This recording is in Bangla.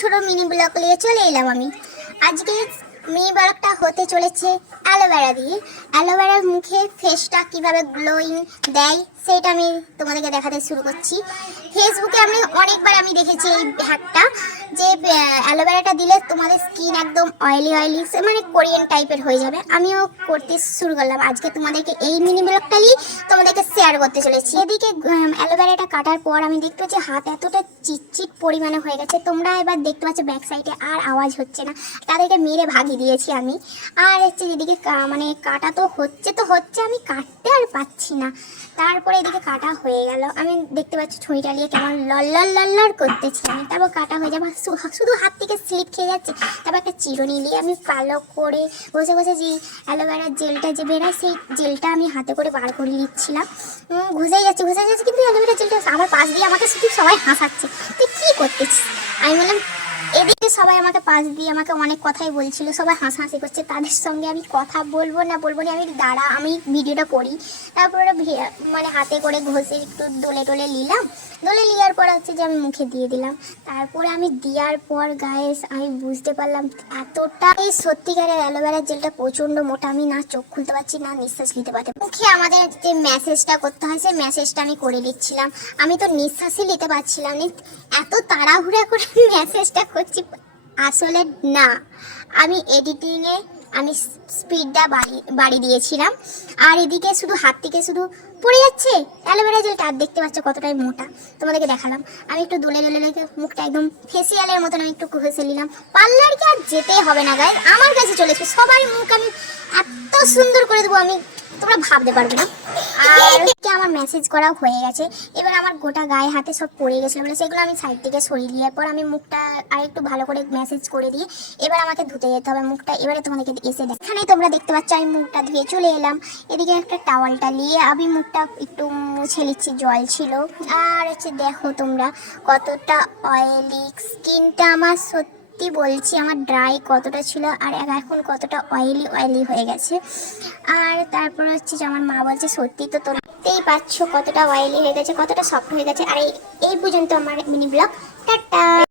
ছোট মিনি ব্লগ নিয়ে চলে এলাম আমি। আজকে মিনি ব্লগটা হতে চলেছে অ্যালোভেরা দিয়ে। অ্যালোভেরার মুখে ফেসটা কিভাবে গ্লোয়িং দেয় সেটা আমি তোমাদেরকে দেখাতে শুরু করছি। ফেসবুকে অনেকবার আমি দেখেছি এই হ্যাকটা, যে অ্যালোভেরাটা দিলে তোমাদের স্কিন একদম অয়েলি অয়েলি মানে কোরিয়ান টাইপের হয়ে যাবে। আমিও করতে শুরু করলাম। আজকে তোমাদেরকে এই মিনি ব্লগটা নিয়ে তোমাদেরকে শেয়ার করতে চলেছি। এদিকে অ্যালোভেরাটা কাটার পর আমি দেখতে পাচ্ছি হাত এতটা চিটচিট পরিমাণে হয়ে গেছে। তোমরা এবার দেখতে পাচ্ছ ব্যাক সাইডে আর আওয়াজ হচ্ছে না, তাদেরকে মেরে ভাগিয়ে দিয়েছি আমি। আর হচ্ছে এদিকে মানে কাটা তো হচ্ছে আমি কাটতে আর পাচ্ছি না। তারপরে এদিকে কাটা হয়ে গেল। আমি দেখতে পাচ্ছি ছুরিটা নিয়ে কেমন লল্লার করতেছি আমি। তারপর কাটা হয়ে যাবে, শুধু হাত থেকে স্লিপ খেয়ে যাচ্ছে। তারপর একটা চিরুনি নিয়ে আমি ভালো করে বসে বসে যে অ্যালোভেরার জেলটা যে বেরোয় সেই জেলটা আমি হাতে করে বার করে নিচ্ছিলাম। ঘুষেই যাচ্ছে কিন্তু অ্যালোভেরা জেলটা আমার পাশ দিয়ে আমাকে শুধু সবাই হাসাচ্ছে, তুই কী করতেছিস। আমি বললাম, এদিকে সবাই আমাকে পাশ দিয়ে আমাকে অনেক কথাই বলছিল, সবাই হাসাহাসি করছে। তাদের সঙ্গে আমি কথা বলবো না আমি দাঁড়া, আমি ভিডিওটা করি। তারপরে মানে হাতে করে ঘষে একটু দোলে নিলাম। দোলে নেওয়ার পর হচ্ছে যে আমি মুখে দিয়ে দিলাম। তারপরে আমি দেওয়ার পর গায়েস আমি বুঝতে পারলাম এতটাই সত্যিকারের অ্যালোভেরার জেলটা প্রচণ্ড মোটা। আমি না চোখ খুলতে পারছি না নিঃশ্বাস নিতে পারছি। মুখে আমাদের যে ম্যাসেজটা করতে হয় সেই ম্যাসেজটা আমি করে দিচ্ছিলাম। আমি তো নিঃশ্বাসই নিতে পারছিলাম না, এত তাড়াহুড়া করে মেসেজটা করছি। আসলে না, আমি এডিটিংয়ে আমি স্পিডটা বাড়িয়ে দিয়েছিলাম। আর এদিকে শুধু হাত থেকে শুধু পড়ে যাচ্ছে অ্যালোভেরা জেলটা। আর দেখতে পাচ্ছ কতটাই মোটা, তোমাদেরকে দেখালাম। আমি একটু দোলে লেগে মুখটা একদম ফেসিয়ালের মতন আমি একটু ঘষে নিলাম। পার্লারকে আর যেতেই হবে না গাইস, আমার কাছে চলে এসেছে। সবার মুখ আমি এত সুন্দর করে দেবো আমি, তোমরা ভাবতে পারবে না। আর আমার মেসেজ করা হয়ে গেছে। এবার আমার গোটা গায়ে হাতে সব পড়ে গেছিলো বলে সেগুলো আমি সাইড থেকে সরিয়ে দেওয়ার পর আমি মুখটা আর একটু ভালো করে মেসেজ করে দিয়ে এবার আমাকে ধুতে যেতে হবে মুখটা। এবারে তোমাদেরকে এসে এখানেই তোমরা দেখতে পাচ্ছ আমি মুখটা ধুয়ে চলে এলাম। এদিকে একটা টাওয়ালটা নিয়ে আমি মুখটা একটু মুছে নিচ্ছি, জল ছিল। আর হচ্ছে দেখো তোমরা কতটা অয়েলি স্কিনটা আমার, সত্যি বলছি আমার ড্রাই কতটা ছিল আর এখন কতটা অয়েলি হয়ে গেছে। আর তারপর হচ্ছে যে আমার মা বলছে সত্যি তো তোর দেখতেই পাচ্ছ কতটা অয়েলি হয়ে গেছে, কতটা সফট হয়ে গেছে। আর এই পর্যন্ত আমার মিনি ব্লগ। টাটা।